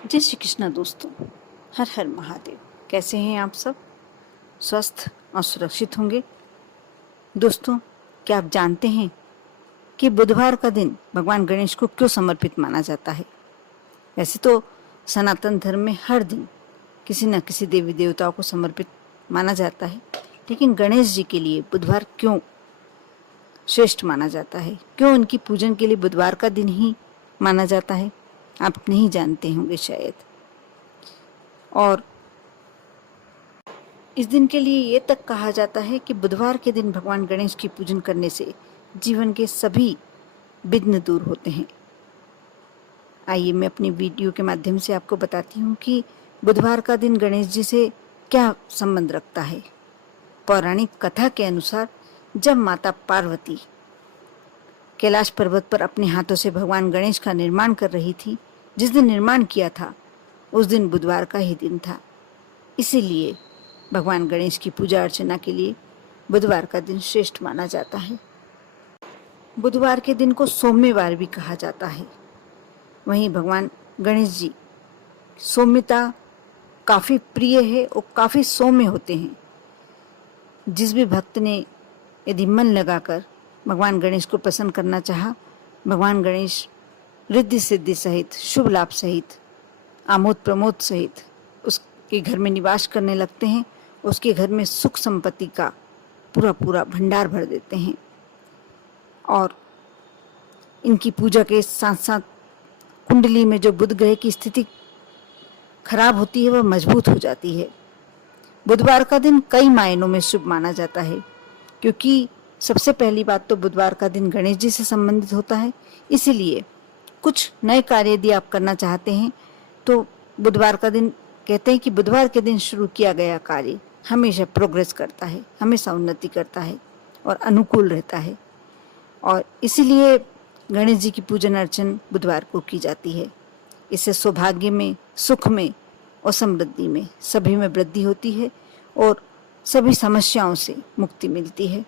जय श्री कृष्णा दोस्तों। हर हर महादेव। कैसे हैं आप सब? स्वस्थ और सुरक्षित होंगे। दोस्तों, क्या आप जानते हैं कि बुधवार का दिन भगवान गणेश को क्यों समर्पित माना जाता है? वैसे तो सनातन धर्म में हर दिन किसी न किसी देवी देवताओं को समर्पित माना जाता है, लेकिन गणेश जी के लिए बुधवार क्यों श्रेष्ठ माना जाता है? क्यों उनकी पूजन के लिए बुधवार का दिन ही माना जाता है? आप नहीं जानते होंगे शायद। और इस दिन के लिए ये तक कहा जाता है कि बुधवार के दिन भगवान गणेश की पूजन करने से जीवन के सभी विघ्न दूर होते हैं। आइए मैं अपनी वीडियो के माध्यम से आपको बताती हूँ कि बुधवार का दिन गणेश जी से क्या संबंध रखता है। पौराणिक कथा के अनुसार जब माता पार्वती कैलाश पर्वत पर अपने हाथों से भगवान गणेश का निर्माण कर रही थी, जिस दिन निर्माण किया था उस दिन बुधवार का ही दिन था। इसीलिए भगवान गणेश की पूजा अर्चना के लिए बुधवार का दिन श्रेष्ठ माना जाता है। बुधवार के दिन को सौम्यवार भी कहा जाता है। वहीं भगवान गणेश जी सौम्यता काफ़ी प्रिय है और काफ़ी सौम्य होते हैं। जिस भी भक्त ने यदि मन लगाकर भगवान गणेश को प्रसन्न करना चाहा, भगवान गणेश रिद्धि सिद्धि सहित, शुभ लाभ सहित, आमोद प्रमोद सहित उसके घर में निवास करने लगते हैं। उसके घर में सुख संपत्ति का पूरा पूरा भंडार भर देते हैं। और इनकी पूजा के साथ साथ कुंडली में जो बुध ग्रह की स्थिति खराब होती है वह मजबूत हो जाती है। बुधवार का दिन कई मायनों में शुभ माना जाता है, क्योंकि सबसे पहली बात तो बुधवार का दिन गणेश जी से संबंधित होता है। इसीलिए कुछ नए कार्य यदि आप करना चाहते हैं तो बुधवार का दिन, कहते हैं कि बुधवार के दिन शुरू किया गया कार्य हमेशा प्रोग्रेस करता है, हमेशा उन्नति करता है और अनुकूल रहता है। और इसीलिए गणेश जी की पूजन अर्चन बुधवार को की जाती है। इससे सौभाग्य में, सुख में और समृद्धि में सभी में वृद्धि होती है और सभी समस्याओं से मुक्ति मिलती है।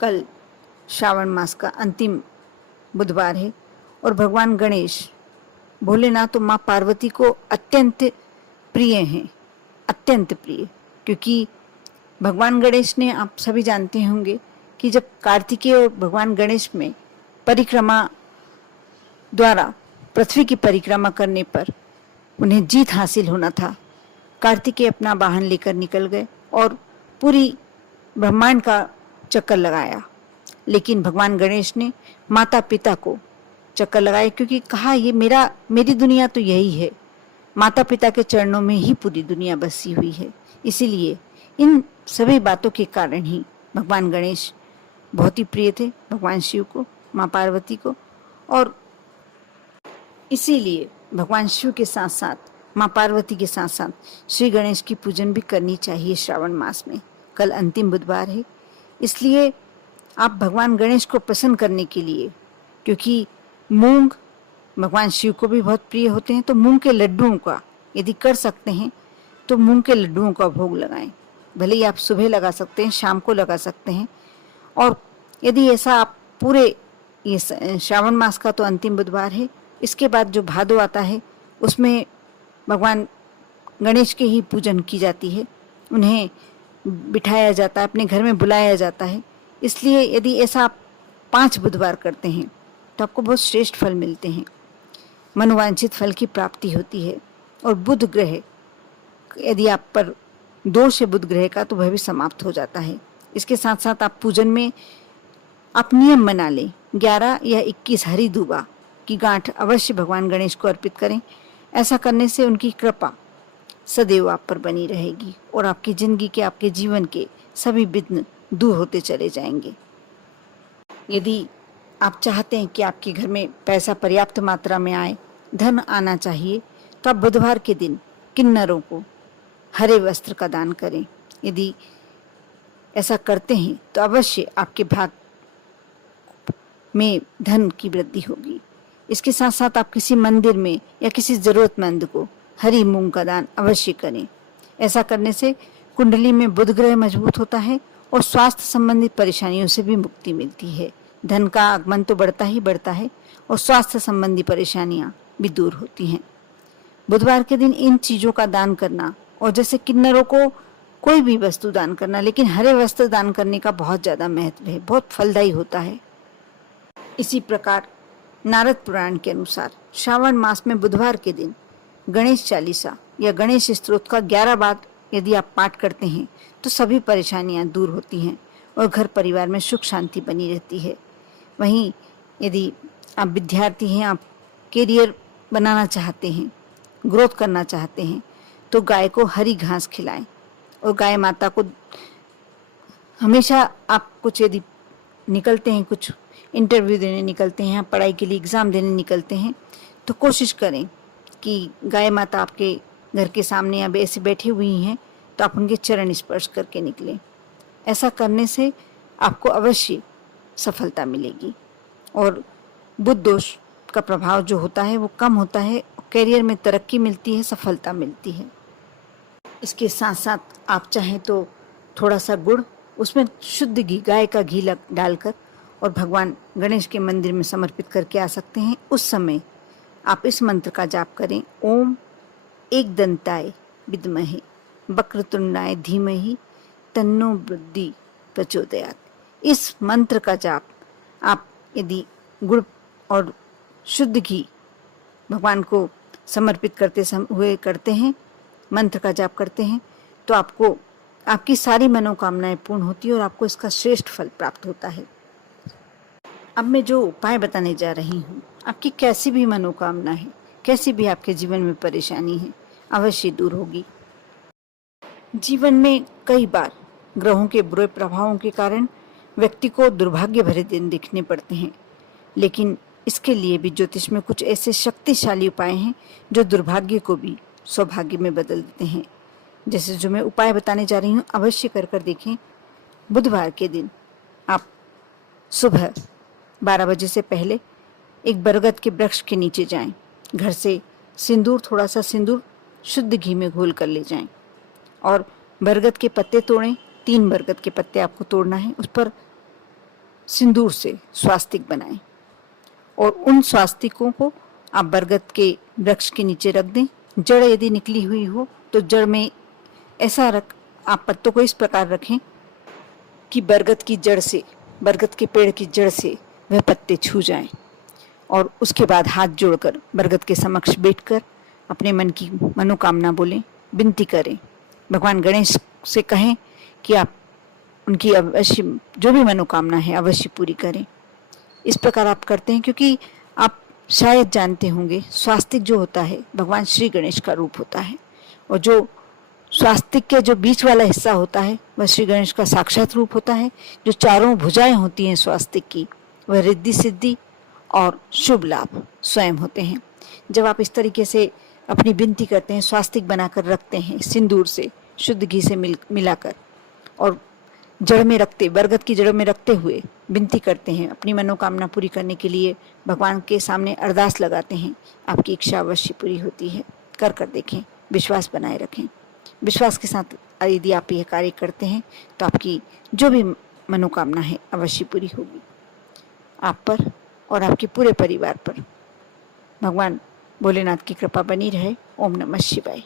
कल श्रावण मास का अंतिम बुधवार है और भगवान गणेश भोलेनाथ और माँ पार्वती को अत्यंत प्रिय हैं, अत्यंत प्रिय। क्योंकि भगवान गणेश ने, आप सभी जानते होंगे कि जब कार्तिकेय और भगवान गणेश में परिक्रमा द्वारा पृथ्वी की परिक्रमा करने पर उन्हें जीत हासिल होना था, कार्तिकेय अपना वाहन लेकर निकल गए और पूरी ब्रह्मांड का चक्कर लगाया। लेकिन भगवान गणेश ने माता पिता को चक्कर लगाया, क्योंकि कहा ये मेरी दुनिया तो यही है, माता पिता के चरणों में ही पूरी दुनिया बसी हुई है। इसीलिए इन सभी बातों के कारण ही भगवान गणेश बहुत ही प्रिय थे भगवान शिव को, माँ पार्वती को। और इसीलिए भगवान शिव के साथ साथ माँ पार्वती के साथ साथ श्री गणेश की पूजन भी करनी चाहिए श्रावण मास में। कल अंतिम बुधवार है, इसलिए आप भगवान गणेश को प्रसन्न करने के लिए, क्योंकि मूंग भगवान शिव को भी बहुत प्रिय होते हैं, तो मूंग के लड्डुओं का यदि कर सकते हैं तो मूंग के लड्डुओं का भोग लगाएं। भले ही आप सुबह लगा सकते हैं, शाम को लगा सकते हैं। और यदि ऐसा आप पूरे ये श्रावण मास का तो अंतिम बुधवार है, इसके बाद जो भादो आता है उसमें भगवान गणेश के ही पूजन की जाती है। उन्हें बिठाया जाता है, अपने घर में बुलाया जाता है। इसलिए यदि ऐसा आप 5 बुधवार करते हैं तो आपको बहुत श्रेष्ठ फल मिलते हैं, मनोवांछित फल की प्राप्ति होती है। और बुध ग्रह, यदि आप पर दोष है बुध ग्रह का, तो वह भी समाप्त हो जाता है। इसके साथ साथ आप पूजन में आप नियम बना लें, 11 या 21 हरी दूबा की गांठ अवश्य भगवान गणेश को अर्पित करें। ऐसा करने से उनकी कृपा सदैव आप पर बनी रहेगी और आपकी जिंदगी के, आपके जीवन के सभी विघ्न दूर होते चले जाएंगे। यदि आप चाहते हैं कि आपके घर में पैसा पर्याप्त मात्रा में आए, धन आना चाहिए, तो आप बुधवार के दिन किन्नरों को हरे वस्त्र का दान करें। यदि ऐसा करते हैं तो अवश्य आपके भाग में धन की वृद्धि होगी। इसके साथ साथ आप किसी मंदिर में या किसी ज़रूरतमंद को हरी मूंग का दान अवश्य करें। ऐसा करने से कुंडली में बुध ग्रह मजबूत होता है और स्वास्थ्य संबंधित परेशानियों से भी मुक्ति मिलती है। धन का आगमन तो बढ़ता ही बढ़ता है और स्वास्थ्य संबंधी परेशानियां भी दूर होती हैं। बुधवार के दिन इन चीज़ों का दान करना, और जैसे किन्नरों को कोई भी वस्तु दान करना, लेकिन हरे वस्त्र दान करने का बहुत ज़्यादा महत्व है, बहुत फलदायी होता है। इसी प्रकार नारद पुराण के अनुसार श्रावण मास में बुधवार के दिन गणेश चालीसा या गणेश स्तोत्र का 11 बार यदि आप पाठ करते हैं तो सभी परेशानियां दूर होती हैं और घर परिवार में सुख शांति बनी रहती है। वहीं यदि आप विद्यार्थी हैं, आप करियर बनाना चाहते हैं, ग्रोथ करना चाहते हैं, तो गाय को हरी घास खिलाएं और गाय माता को हमेशा आप कुछ यदि निकलते हैं, कुछ इंटरव्यू देने निकलते हैं, पढ़ाई के लिए एग्ज़ाम देने निकलते हैं, तो कोशिश करें कि गाय माता आपके घर के सामने या ऐसे बैठी हुई हैं तो आप उनके चरण स्पर्श करके निकलें। ऐसा करने से आपको अवश्य सफलता मिलेगी और बुध दोष का प्रभाव जो होता है वो कम होता है, करियर में तरक्की मिलती है, सफलता मिलती है। इसके साथ साथ आप चाहें तो थोड़ा सा गुड़, उसमें शुद्ध घी, गाय का घी डालकर और भगवान गणेश के मंदिर में समर्पित करके आ सकते हैं। उस समय आप इस मंत्र का जाप करें, ओम एकदंताय विद्महे वक्रतुंडाय धीमहि तन्नो बुद्धि प्रचोदयात्। इस मंत्र का जाप आप यदि गुड़ और शुद्ध घी भगवान को समर्पित हुए करते हैं, मंत्र का जाप करते हैं, तो आपको आपकी सारी मनोकामनाएं पूर्ण होती है और आपको इसका श्रेष्ठ फल प्राप्त होता है। अब मैं जो उपाय बताने जा रही हूँ, आपकी कैसी भी मनोकामना है, कैसी भी आपके जीवन में परेशानी है, अवश्य दूर होगी। जीवन में कई बार ग्रहों के बुरे प्रभावों के कारण व्यक्ति को दुर्भाग्य भरे दिन दिखने पड़ते हैं, लेकिन इसके लिए भी ज्योतिष में कुछ ऐसे शक्तिशाली उपाय हैं जो दुर्भाग्य को भी सौभाग्य में बदल देते हैं। जैसे जो मैं उपाय बताने जा रही हूँ, अवश्य कर देखें। बुधवार के दिन आप सुबह 12 बजे से पहले एक बरगद के वृक्ष के नीचे जाएं, घर से सिंदूर, थोड़ा सा सिंदूर शुद्ध घी में घोल कर ले जाएं और बरगद के पत्ते तोड़ें। 3 बरगद के पत्ते आपको तोड़ना है, उस पर सिंदूर से स्वास्तिक बनाएं और उन स्वास्तिकों को आप बरगद के वृक्ष के नीचे रख दें। जड़ यदि निकली हुई हो तो जड़ में ऐसा आप पत्तों को इस प्रकार रखें कि बरगद की जड़ से, बरगद के पेड़ की जड़ से वह पत्ते छू जाएं और उसके बाद हाथ जोड़कर बरगद के समक्ष बैठकर अपने मन की मनोकामना बोलें, विनती करें। भगवान गणेश से कहें कि आप उनकी अवश्य जो भी मनोकामना है अवश्य पूरी करें। इस प्रकार आप करते हैं क्योंकि आप शायद जानते होंगे स्वास्तिक जो होता है भगवान श्री गणेश का रूप होता है और जो स्वास्तिक के जो बीच वाला हिस्सा होता है वह श्री गणेश का साक्षात रूप होता है। जो चारों भुजाएं होती हैं स्वास्तिक की, वह रिद्धि सिद्धि और शुभ लाभ स्वयं होते हैं। जब आप इस तरीके से अपनी विनती करते हैं, स्वास्तिक बनाकर रखते हैं सिंदूर से, शुद्ध घी से मिलाकर और जड़ में रखते, बरगद की जड़ में रखते हुए विनती करते हैं, अपनी मनोकामना पूरी करने के लिए भगवान के सामने अरदास लगाते हैं, आपकी इच्छा अवश्य पूरी होती है। कर देखें, विश्वास बनाए रखें। विश्वास के साथ यदि आप यह कार्य करते हैं तो आपकी जो भी मनोकामना है अवश्य पूरी होगी। आप पर और आपके पूरे परिवार पर भगवान भोलेनाथ की कृपा बनी रहे। ओम नमः शिवाय।